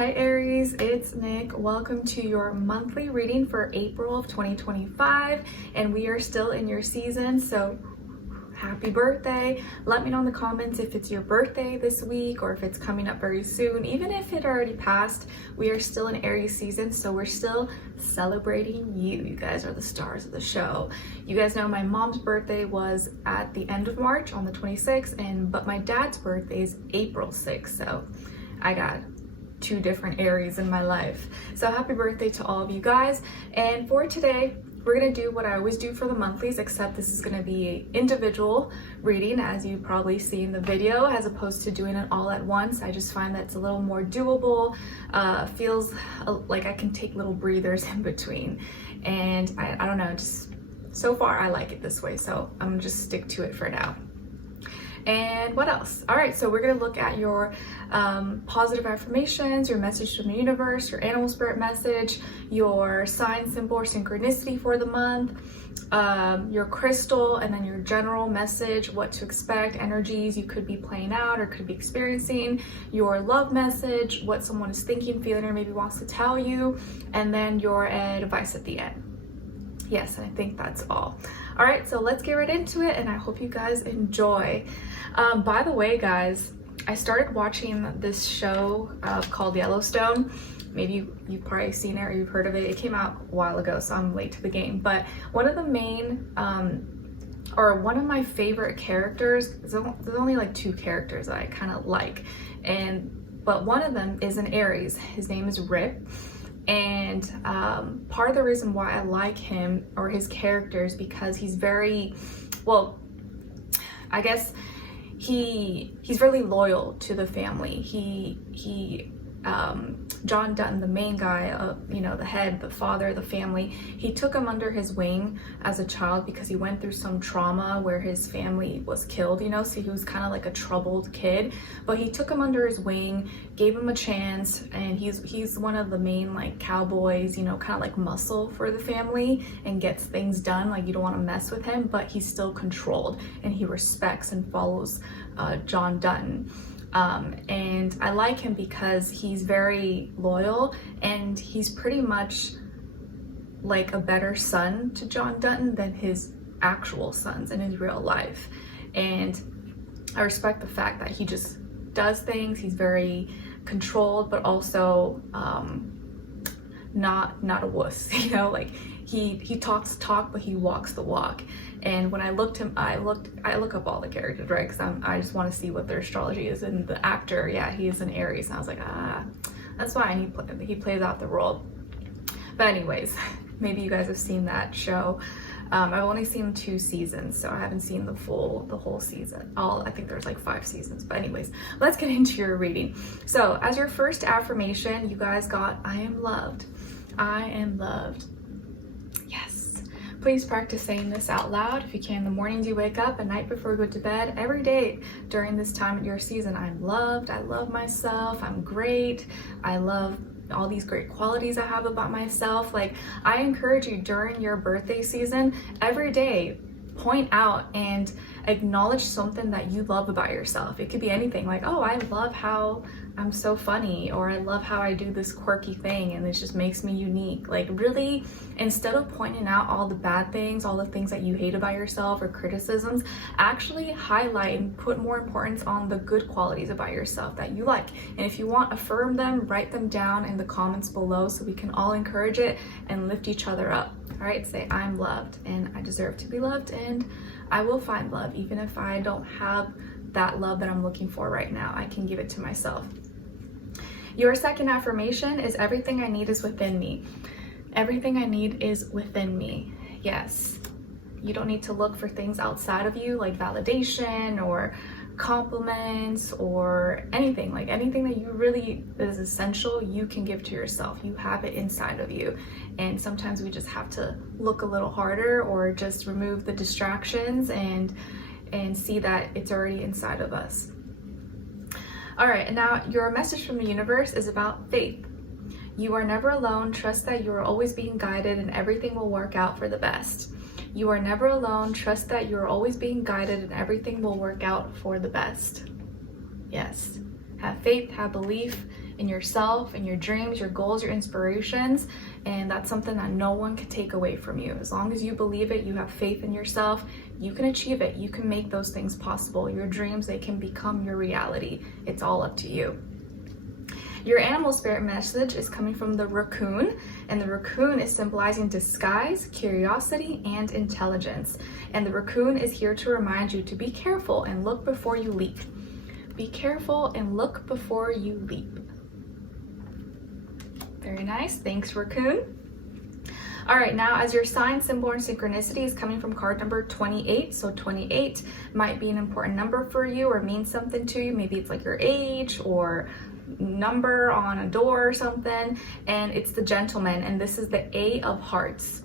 Hi Aries, it's Nick. Welcome to your monthly reading for April of 2025, and we are still in your season, so happy birthday. Let me know in the comments if it's your birthday this week or if it's coming up very soon. Even if it already passed, we are still in Aries season, so we're still celebrating you. You guys are the stars of the show. You guys know my mom's birthday was at the end of March on the 26th, but my dad's birthday is April 6th, so I got two different Aries in my life. So happy birthday to all of you guys. And for today, we're gonna do what I always do for the monthlies, except this is gonna be an individual reading, as you probably see in the video, as opposed to doing it all at once. I just find that's a little more doable, feels like I can take little breathers in between. And I don't know, just so far I like it this way, so I'm gonna just stick to it for now. And what else? All right, so we're gonna look at your positive affirmations, your message from the universe, your animal spirit message, your sign, symbol, or synchronicity for the month, your crystal, and then your general message, what to expect, energies you could be playing out or could be experiencing, your love message, what someone is thinking, feeling, or maybe wants to tell you, and then your advice at the end. Yes, and I think that's all. All right, so let's get right into it, and I hope you guys enjoy. By the way, guys, I started watching this show called Yellowstone. Maybe you've probably seen it or you've heard of it. It came out a while ago, so I'm late to the game. But one of the main, or one of my favorite characters, there's only like two characters that I kind of like, but one of them is an Aries. His name is Rip. And part of the reason why I like him or his character is because he's very, well, I guess he's really loyal to the family. John Dutton, the main guy, the head, the father, the family, he took him under his wing as a child because he went through some trauma where his family was killed, so he was kind of like a troubled kid, but he took him under his wing, gave him a chance, and he's one of the main like cowboys, kind of like muscle for the family and gets things done. Like, you don't want to mess with him, but he's still controlled and he respects and follows John Dutton. And I like him because he's very loyal and he's pretty much like a better son to John Dutton than his actual sons in his real life. And I respect the fact that he just does things. He's very controlled, but also not a wuss, like he talks the talk, but he walks the walk. And when I look up all the characters, right? Because I just want to see what their astrology is. And the actor, yeah, he is an Aries, and I was like, that's fine. He plays out the role. But anyways, maybe you guys have seen that show. I've only seen 2 seasons, so I haven't seen the whole season. I think there's like 5 seasons. But anyways, let's get into your reading. So as your first affirmation, you guys got, I am loved. I am loved. Yes. Please practice saying this out loud if you can. The mornings you wake up, at night before you go to bed, every day during this time of your season. I'm loved. I love myself. I'm great. I love all these great qualities I have about myself. Like, I encourage you during your birthday season, every day, point out and acknowledge something that you love about yourself. It could be anything, like, oh, I love how I'm so funny, or I love how I do this quirky thing and it just makes me unique. Like, really, instead of pointing out all the bad things, all the things that you hate about yourself or criticisms, actually highlight and put more importance on the good qualities about yourself that you like. And if you want, affirm them, write them down in the comments below so we can all encourage it and lift each other up. All right, say, I'm loved and I deserve to be loved, and I will find love. Even if I don't have that love that I'm looking for right now, I can give it to myself. Your second affirmation is, everything I need is within me. Everything I need is within me. Yes. You don't need to look for things outside of you, like validation or compliments or anything. Like, anything that you really is essential, you can give to yourself. You have it inside of you. And sometimes we just have to look a little harder, or just remove the distractions and see that it's already inside of us. All right, and now your message from the universe is about faith. You are never alone. Trust that you are always being guided and everything will work out for the best. You are never alone. Trust that you are always being guided and everything will work out for the best. Yes. Have faith, have belief in yourself, in your dreams, your goals, your inspirations, and that's something that no one can take away from you. As long as you believe it, you have faith in yourself, you can achieve it. You can make those things possible. Your dreams, they can become your reality. It's all up to you. Your animal spirit message is coming from the raccoon, and the raccoon is symbolizing disguise, curiosity, and intelligence. And the raccoon is here to remind you to be careful and look before you leap. Be careful and look before you leap. Very nice. Thanks, raccoon. All right, now as your sign, symbol, and synchronicity is coming from card number 28. So 28 might be an important number for you or mean something to you. Maybe it's like your age or number on a door or something. And it's the gentleman, and this is the A of hearts.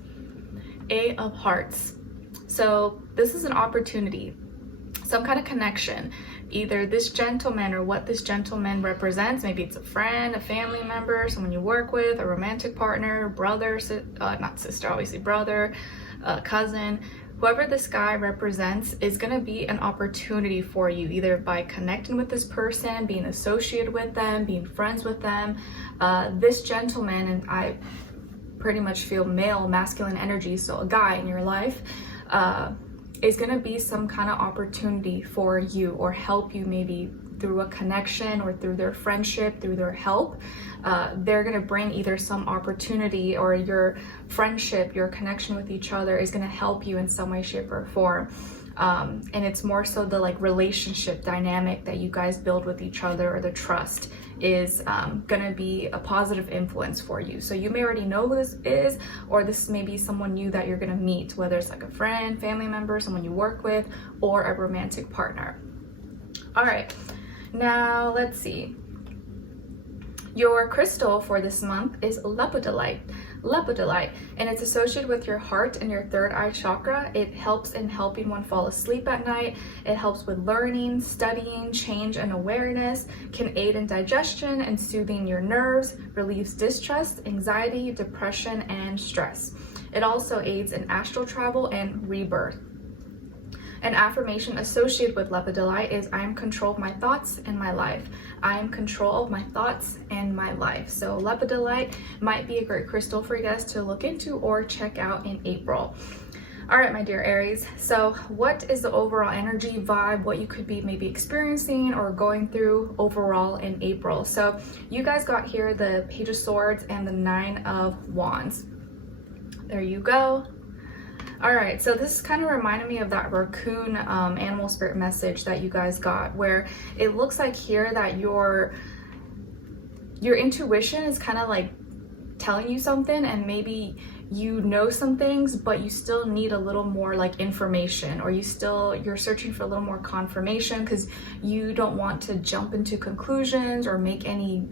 A of hearts. So this is an opportunity, some kind of connection. Either this gentleman or what this gentleman represents, maybe it's a friend, a family member, someone you work with, a romantic partner, brother, not sister, obviously brother, cousin. Whoever this guy represents is going to be an opportunity for you, either by connecting with this person, being associated with them, being friends with them. This gentleman, and I pretty much feel male, masculine energy, so a guy in your life, is going to be some kind of opportunity for you or help you, maybe through a connection or through their friendship, through their help. They're going to bring either some opportunity, or your friendship, your connection with each other is going to help you in some way, shape, or form. And it's more so the like relationship dynamic that you guys build with each other, or the trust is going to be a positive influence for you. So you may already know who this is, or this may be someone new that you're going to meet, whether it's like a friend, family member, someone you work with, or a romantic partner. All right, now let's see. Your crystal for this month is lepidolite. Lepidolite, and it's associated with your heart and your third eye chakra. It helps in helping one fall asleep at night. It helps with learning, studying, change, and awareness, can aid in digestion and soothing your nerves, relieves distrust, anxiety, depression, and stress. It also aids in astral travel and rebirth. An affirmation associated with lepidolite is, I am in control of my thoughts and my life. I am in control of my thoughts and my life. So lepidolite might be a great crystal for you guys to look into or check out in April. All right, my dear Aries. So what is the overall energy, vibe, what you could be maybe experiencing or going through overall in April? So you guys got here the Page of Swords and the Nine of Wands. There you go. All right, so this kind of reminded me of that raccoon animal spirit message that you guys got, where it looks like here that your intuition is kind of like telling you something, and maybe you know some things, but you still need a little more like information, or you're searching for a little more confirmation because you don't want to jump into conclusions or make any,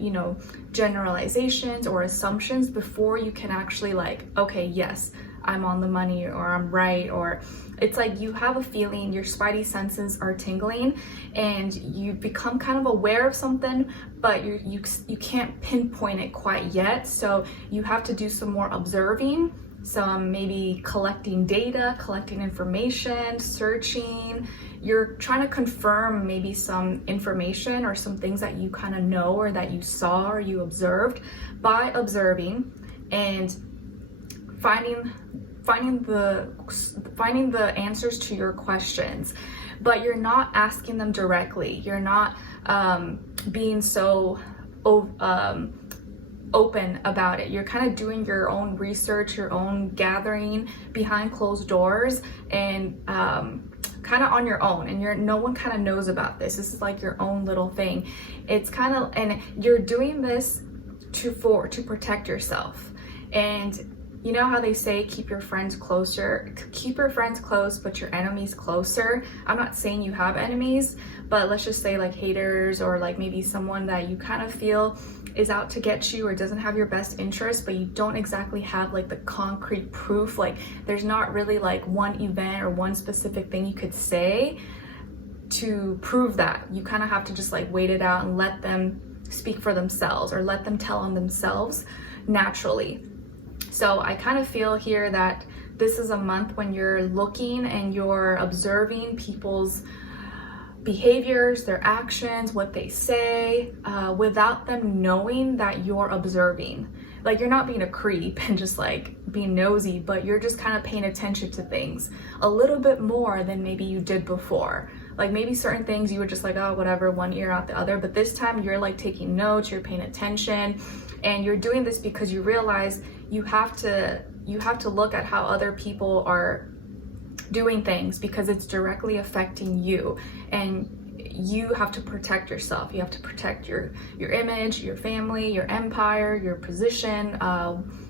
generalizations or assumptions before you can actually like, okay, yes, I'm on the money, or I'm right, or it's like you have a feeling, your spidey senses are tingling, and you become kind of aware of something, but you can't pinpoint it quite yet. So you have to do some more observing, some maybe collecting data, collecting information, searching. You're trying to confirm maybe some information or some things that you kind of know, or that you saw or you observed. By observing and finding the answers to your questions, but you're not asking them directly. You're not being so open about it. You're kind of doing your own research, your own gathering behind closed doors, and kind of on your own, and no one kind of knows about this. This is like your own little thing. It's kind of, and you're doing this to protect yourself. And you know how they say keep your friends close, but your enemies closer. I'm not saying you have enemies, but let's just say like haters, or like maybe someone that you kind of feel is out to get you or doesn't have your best interest, but you don't exactly have like the concrete proof. Like there's not really like one event or one specific thing you could say to prove that. You kind of have to just like wait it out and let them speak for themselves, or let them tell on themselves naturally. So I kind of feel here that this is a month when you're looking and you're observing people's behaviors, their actions, what they say, without them knowing that you're observing. Like, you're not being a creep and just like being nosy, but you're just kind of paying attention to things a little bit more than maybe you did before. Like, maybe certain things you were just like, oh, whatever, one ear out the other. But this time you're like taking notes, you're paying attention, and you're doing this because you realize you have to look at how other people are doing things, because it's directly affecting you, and you have to protect yourself. You have to protect your image, your family, your empire, your position,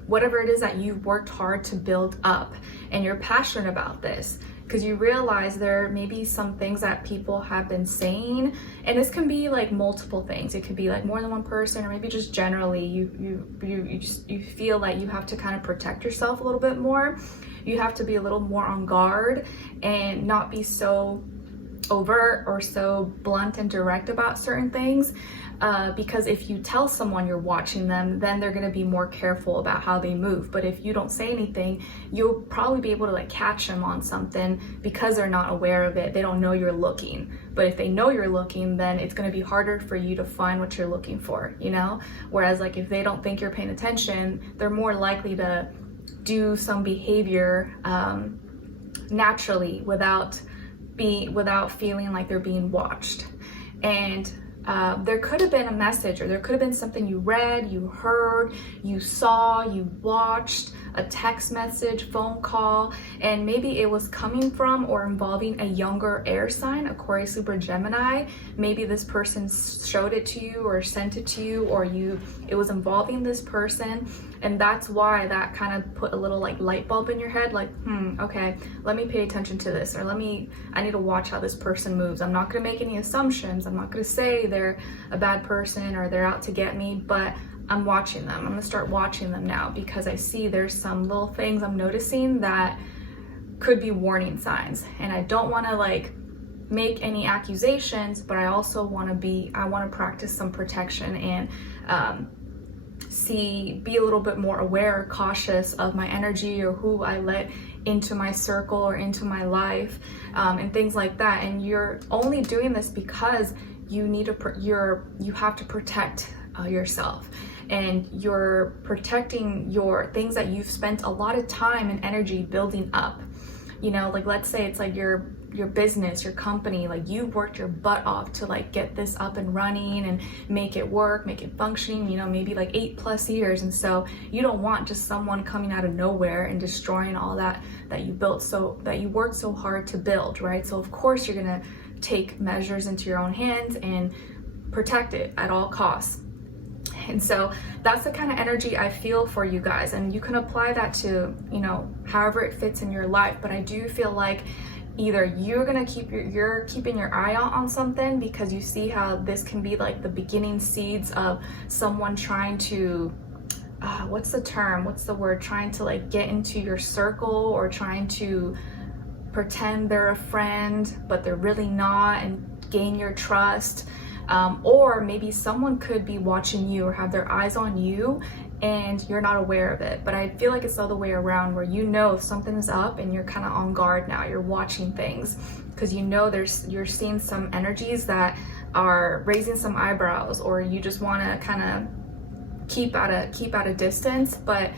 whatever it is that you've worked hard to build up, and you're passionate about this because you realize there may be some things that people have been saying, and this can be like multiple things. It could be like more than one person, or maybe just generally you feel like you have to kind of protect yourself a little bit more. You have to be a little more on guard and not be so overt or so blunt and direct about certain things, because if you tell someone you're watching them, then they're going to be more careful about how they move. But if you don't say anything, you'll probably be able to like catch them on something because they're not aware of it. They don't know you're looking. But if they know you're looking, then it's going to be harder for you to find what you're looking for, you know? Whereas like if they don't think you're paying attention, they're more likely to do some behavior naturally without feeling like they're being watched. And there could have been a message, or there could have been something you read, you heard, you saw, you watched, a text message, phone call, and maybe it was coming from or involving a younger air sign, Aquarius, Libra, Gemini. Maybe this person showed it to you or sent it to you, or it was involving this person, and that's why that kind of put a little like light bulb in your head, like, okay, let me pay attention to this, or I need to watch how this person moves. I'm not going to make any assumptions. I'm not going to say they're a bad person or they're out to get me, but I'm watching them. I'm going to start watching them now, because I see there's some little things I'm noticing that could be warning signs, and I don't want to like make any accusations, but I also want to practice some protection and be a little bit more aware, cautious of my energy, or who I let into my circle or into my life, and things like that. And you're only doing this because you have to protect yourself, and you're protecting your things that you've spent a lot of time and energy building up. You know, like let's say it's like your business, your company, like you worked your butt off to like get this up and running and make it work, make it function, you know, maybe like 8+ years. And so you don't want just someone coming out of nowhere and destroying all that you built, so that you worked so hard to build, right? So of course you're gonna take measures into your own hands and protect it at all costs. And so that's the kind of energy I feel for you guys, and you can apply that to, you know, however it fits in your life. But I do feel like either you're keeping your eye out on something, because you see how this can be like the beginning seeds of someone trying to trying to like get into your circle, or trying to pretend they're a friend but they're really not, and gain your trust. Or maybe someone could be watching you or have their eyes on you and you're not aware of it. But I feel like it's the other way around, where you know something's up and you're kind of on guard now. You're watching things because you know you're seeing some energies that are raising some eyebrows, or you just want to kind of keep at a distance, but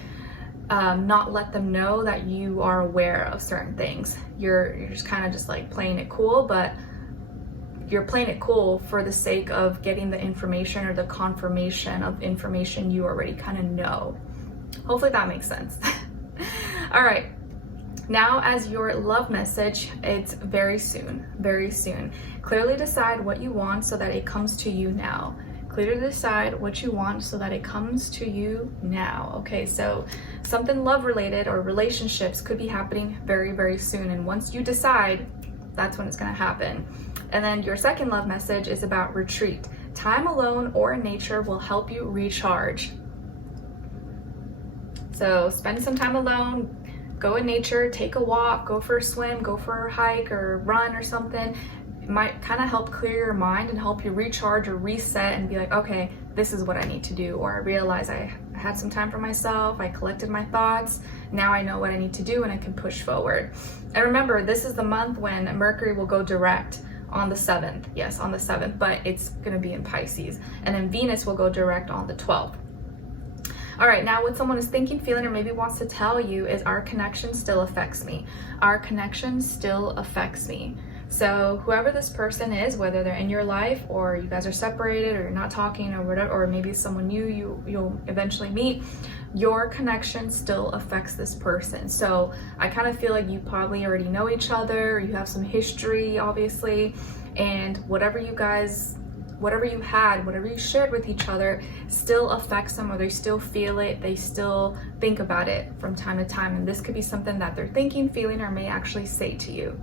not let them know that you are aware of certain things. You're just kind of just like playing it cool, but you're playing it cool for the sake of getting the information, or the confirmation of information you already kind of know. Hopefully that makes sense. All right, now as your love message, it's very soon, very soon. Clearly decide what you want so that it comes to you now. Clearly decide what you want so that it comes to you now. Okay, so something love related or relationships could be happening very, very soon. And once you decide, that's when it's going to happen. And then your second love message is about retreat. Time alone or in nature will help you recharge. So spend some time alone, go in nature, take a walk, go for a swim, go for a hike or run or something. It might kind of help clear your mind and help you recharge or reset and be like, okay, this is what I need to do. Or I realize I had some time for myself, I collected my thoughts, now I know what I need to do and I can push forward. And remember, this is the month when Mercury will go direct, on the 7th. Yes, on the 7th, but it's going to be in Pisces. And then Venus will go direct on the 12th. All right, now what someone is thinking, feeling, or maybe wants to tell you is our connection still affects me. Our connection still affects me. So whoever this person is, whether they're in your life or you guys are separated or you're not talking or whatever, or maybe someone new you'll eventually meet, your connection still affects this person. So I kind of feel like you probably already know each other, or you have some history, obviously, and whatever you had, whatever you shared with each other still affects them, or they still feel it, they still think about it from time to time. And this could be something that they're thinking, feeling, or may actually say to you.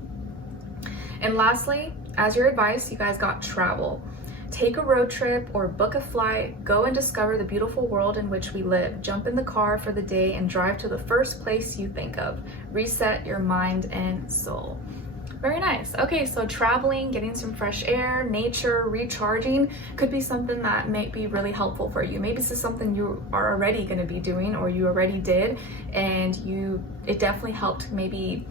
And lastly, as your advice, you guys got travel. Take a road trip or book a flight, go and discover the beautiful world in which we live. Jump in the car for the day and drive to the first place you think of. Reset your mind and soul. Very nice. Okay, so traveling, getting some fresh air, nature, recharging could be something that might be really helpful for you. Maybe this is something you are already going to be doing, or you already did, and it definitely helped maybe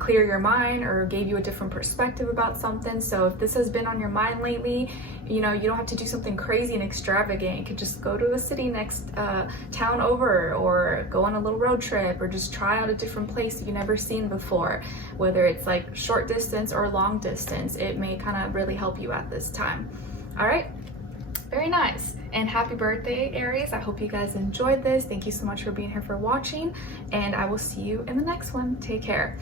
clear your mind or gave you a different perspective about something. So if this has been on your mind lately, you don't have to do something crazy and extravagant. You could just go to the city next town over, or go on a little road trip, or just try out a different place that you've never seen before, whether it's like short distance or long distance. It may kind of really help you at this time. All right, very nice. And happy birthday, Aries. I hope you guys enjoyed this. Thank you so much for being here, for watching, and I will see you in the next one. Take care.